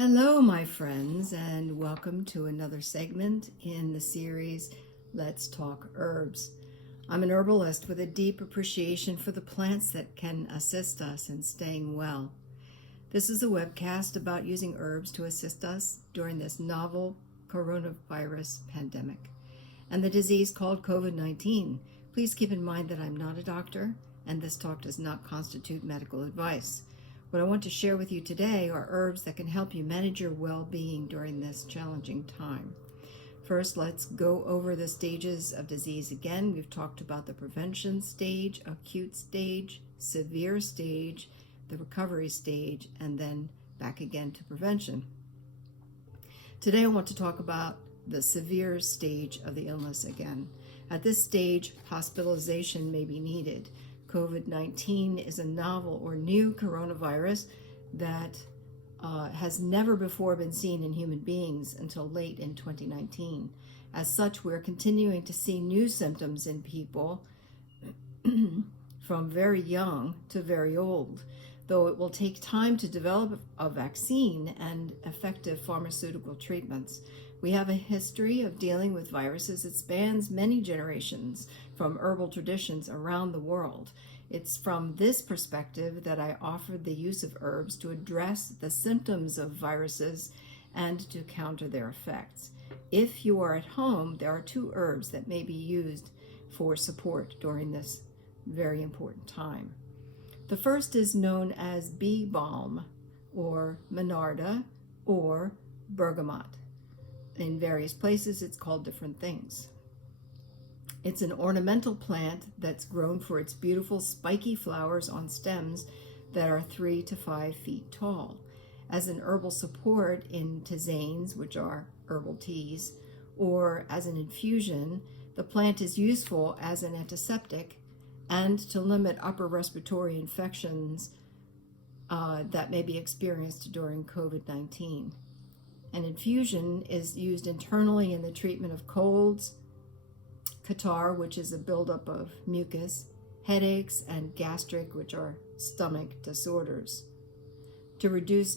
Hello, my friends, and welcome to another segment in the series Let's Talk Herbs. I'm an herbalist with a deep appreciation for the plants that can assist us in staying well. This is a webcast about using herbs to assist us during this novel coronavirus pandemic and the disease called COVID-19. Please keep in mind that I'm not a doctor, and this talk does not constitute medical advice. What I want to share with you today are herbs that can help you manage your well-being during this challenging time. First, let's go over the stages of disease again. We've talked about the prevention stage, acute stage, severe stage, the recovery stage, and then back again to prevention. Today I want to talk about the severe stage of the illness again. At this stage, hospitalization may be needed. COVID-19 is a novel or new coronavirus that has never before been seen in human beings until late in 2019. As such, we're continuing to see new symptoms in people from very young to very old, though it will take time to develop a vaccine and effective pharmaceutical treatments. We have a history of dealing with viruses that spans many generations from herbal traditions around the world. It's from this perspective that I offered the use of herbs to address the symptoms of viruses and to counter their effects. If you are at home, there are two herbs that may be used for support during this very important time. The first is known as bee balm, or monarda, or bergamot. In various places, it's called different things. It's an ornamental plant that's grown for its beautiful spiky flowers on stems that are 3 to 5 feet tall. As an herbal support in tisanes, which are herbal teas, or as an infusion, the plant is useful as an antiseptic and to limit upper respiratory infections that may be experienced during COVID-19. An infusion is used internally in the treatment of colds, catarrh, which is a buildup of mucus, headaches, and gastric, which are stomach disorders. To reduce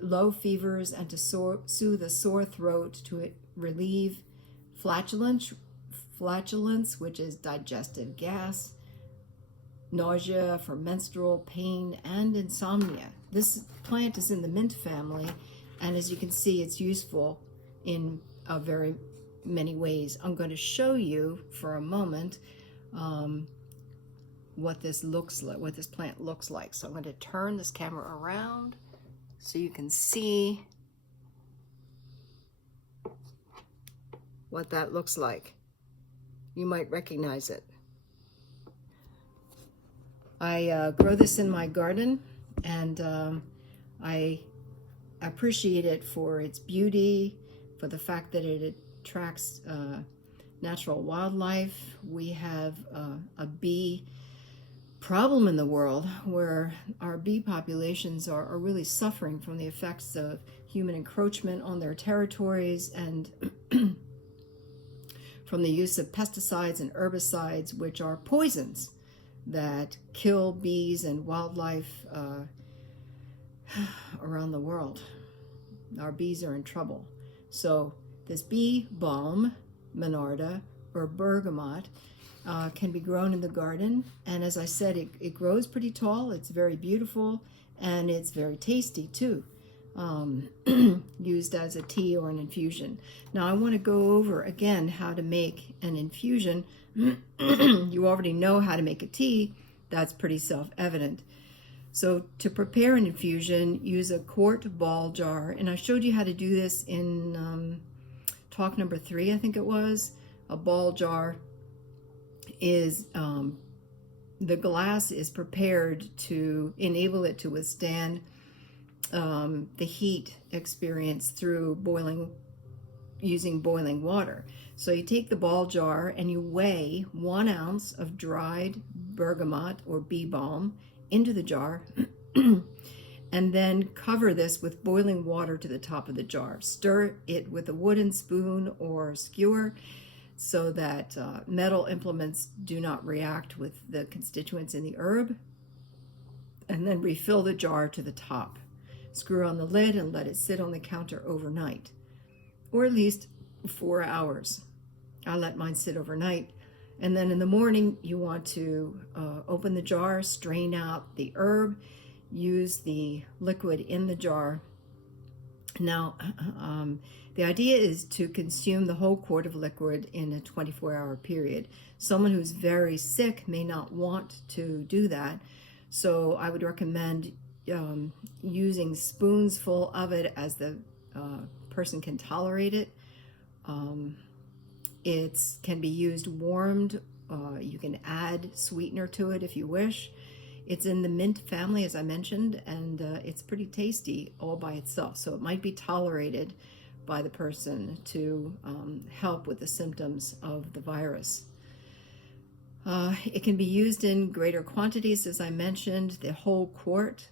low fevers and to soothe a sore throat, to relieve flatulence, which is digestive gas, nausea, for menstrual pain, and insomnia. This plant is in the mint family, and as you can see, it's useful in very many ways. I'm going to show you for a moment what this looks like, what this plant looks like. So I'm going to turn this camera around so you can see what that looks like. You might recognize it. I grow this in my garden, and I appreciate it for its beauty, for the fact that it attracts natural wildlife. We have a bee problem in the world where our bee populations are really suffering from the effects of human encroachment on their territories and from the use of pesticides and herbicides, which are poisons that kill bees and wildlife around the world. Our bees are in trouble. So this bee balm, monarda, or bergamot can be grown in the garden. And as I said, it grows pretty tall. It's very beautiful, and it's very tasty too, used as a tea or an infusion. Now I want to go over again how to make an infusion. You already know how to make a tea. That's pretty self-evident. So to prepare an infusion, use a quart ball jar. And I showed you how to do this in talk number 3, I think it was. A ball jar is, the glass is prepared to enable it to withstand the heat experienced through using boiling water. So you take the ball jar and you weigh 1 ounce of dried bergamot or bee balm into the jar and then cover this with boiling water to the top of the jar. Stir it with a wooden spoon or skewer so that metal implements do not react with the constituents in the herb, and then refill the jar to the top. Screw on the lid and let it sit on the counter overnight, or at least 4 hours. I let mine sit overnight. And then in the morning, you want to open the jar, strain out the herb, use the liquid in the jar. Now, the idea is to consume the whole quart of liquid in a 24-hour period. Someone who's very sick may not want to do that, so I would recommend using spoonsful of it as the person can tolerate it. It can be used warmed. You can add sweetener to it if you wish. It's in the mint family, as I mentioned, and it's pretty tasty all by itself. So it might be tolerated by the person to help with the symptoms of the virus. It can be used in greater quantities, as I mentioned, the whole quart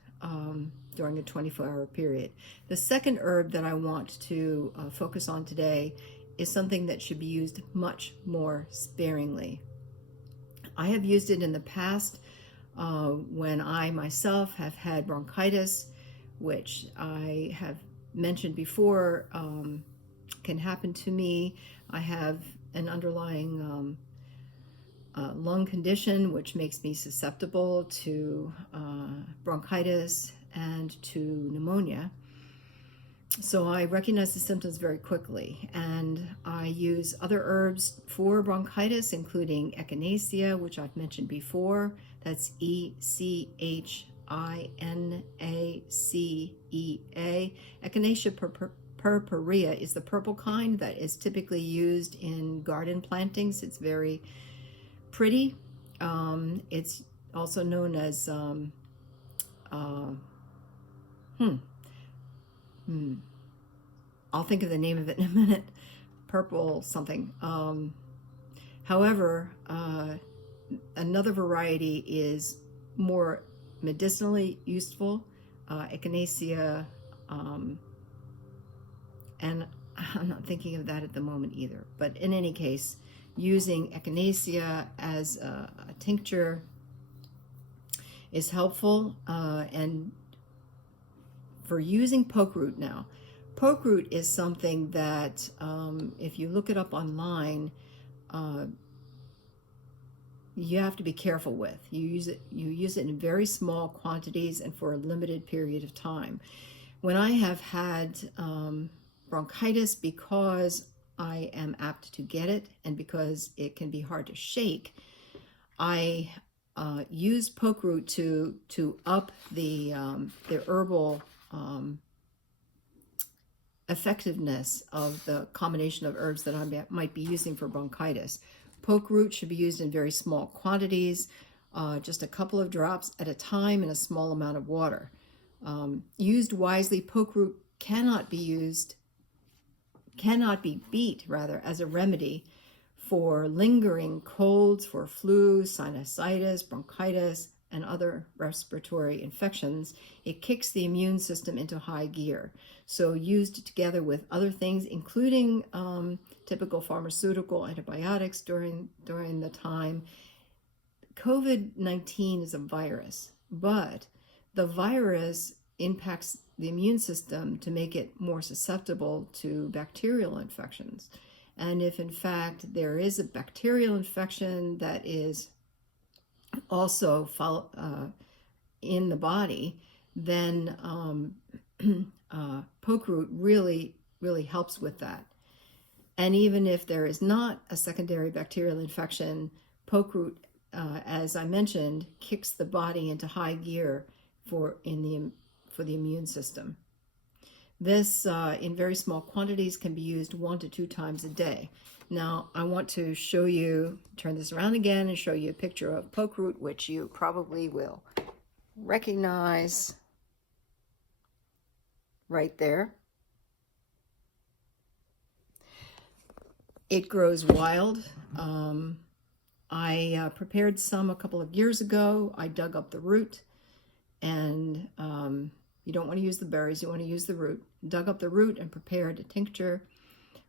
during a 24-hour period. The second herb that I want to focus on today is something that should be used much more sparingly. I have used it in the past when I myself have had bronchitis, which I have mentioned before can happen to me. I have an underlying lung condition which makes me susceptible to bronchitis and to pneumonia. So I recognize the symptoms very quickly, and I use other herbs for bronchitis, including echinacea, which I've mentioned before. That's Echinacea. Echinacea purpurea is the purple kind that is typically used in garden plantings. It's very pretty. It's also known as I'll think of the name of it in a minute. Purple something. However, another variety is more medicinally useful, echinacea, and I'm not thinking of that at the moment either. But in any case, using echinacea as a tincture is helpful, and for using poke root now. Poke root is something that, if you look it up online, you have to be careful with. You use it in very small quantities and for a limited period of time. When I have had bronchitis, because I am apt to get it and because it can be hard to shake, I use poke root to up the herbal effectiveness of the combination of herbs that I might be using for bronchitis. Poke root should be used in very small quantities, just a couple of drops at a time in a small amount of water. Used wisely, poke root cannot be beat as a remedy for lingering colds, for flu, sinusitis, bronchitis, and other respiratory infections. It kicks the immune system into high gear. So used together with other things, including typical pharmaceutical antibiotics during the time. COVID-19 is a virus, but the virus impacts the immune system to make it more susceptible to bacterial infections. And if in fact there is a bacterial infection that is also in the body, then poke root really helps with that. And even if there is not a secondary bacterial infection, poke root, as I mentioned, kicks the body into high gear for the immune system. This, in very small quantities, can be used 1 to 2 times a day. Now, I want to show you, turn this around again and show you a picture of poke root, which you probably will recognize right there. It grows wild. I prepared some a couple of years ago. I dug up the root, and you don't want to use the berries, you want to use the root. Dug up the root and prepared a tincture,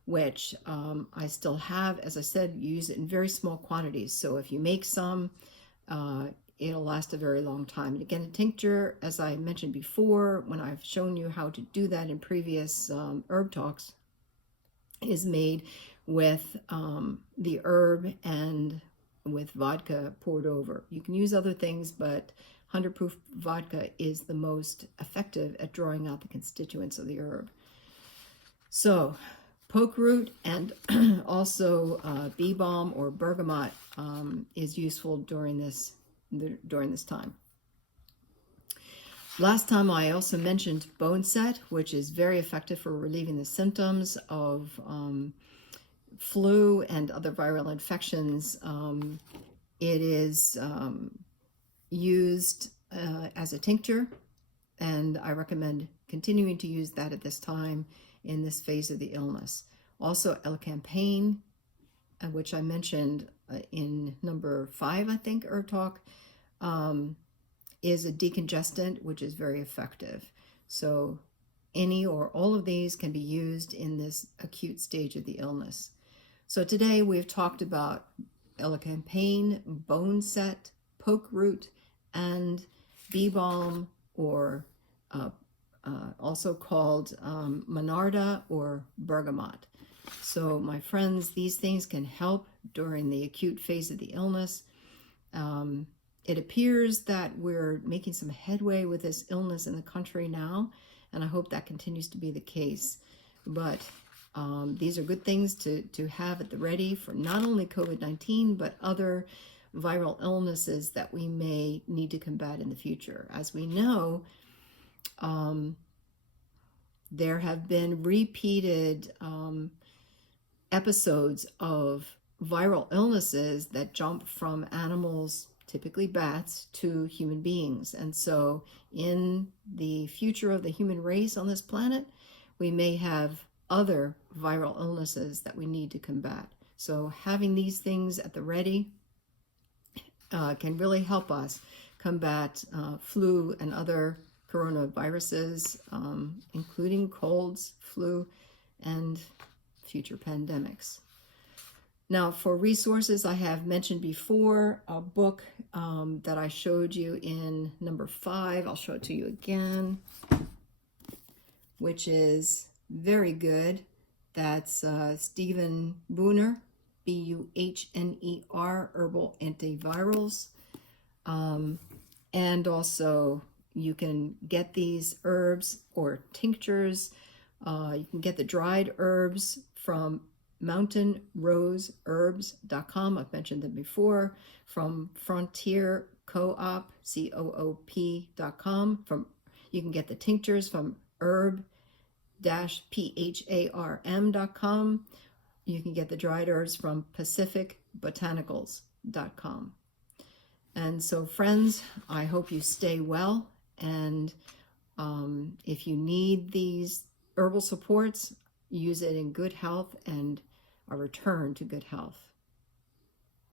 which I still have. As I said, you use it in very small quantities. So if you make some, it'll last a very long time. And again, a tincture, as I mentioned before, when I've shown you how to do that in previous herb talks, is made with the herb and with vodka poured over. You can use other things, but 100 proof vodka is the most effective at drawing out the constituents of the herb. So poke root and also bee balm or bergamot is useful during this time. Last time I also mentioned bone set, which is very effective for relieving the symptoms of flu and other viral infections. It is used as a tincture, and I recommend continuing to use that at this time in this phase of the illness. Also, elecampane, which I mentioned in number 5, I think, herb talk, is a decongestant, which is very effective. So any or all of these can be used in this acute stage of the illness. So today we've talked about elecampane, bone set, poke root, and bee balm, or also called monarda or bergamot. So my friends, these things can help during the acute phase of the illness. It appears that we're making some headway with this illness in the country now, and I hope that continues to be the case. But these are good things to have at the ready for not only COVID-19, but other viral illnesses that we may need to combat in the future. As we know, there have been repeated episodes of viral illnesses that jump from animals, typically bats, to human beings. And so in the future of the human race on this planet, we may have other viral illnesses that we need to combat. So having these things at the ready can really help us combat flu and other coronaviruses, including colds, flu, and future pandemics. Now, for resources, I have mentioned before a book that I showed you in number 5. I'll show it to you again, which is very good. That's Stephen Buhner, Buhner, Herbal Antivirals. And also, you can get these herbs or tinctures. You can get the dried herbs from mountainroseherbs.com. I've mentioned them before. From Frontier Co-op, COOP.com. You can get the tinctures from herb-pharm.com. You can get the dried herbs from pacificbotanicals.com. And so, friends, I hope you stay well. And if you need these herbal supports, use it in good health and a return to good health.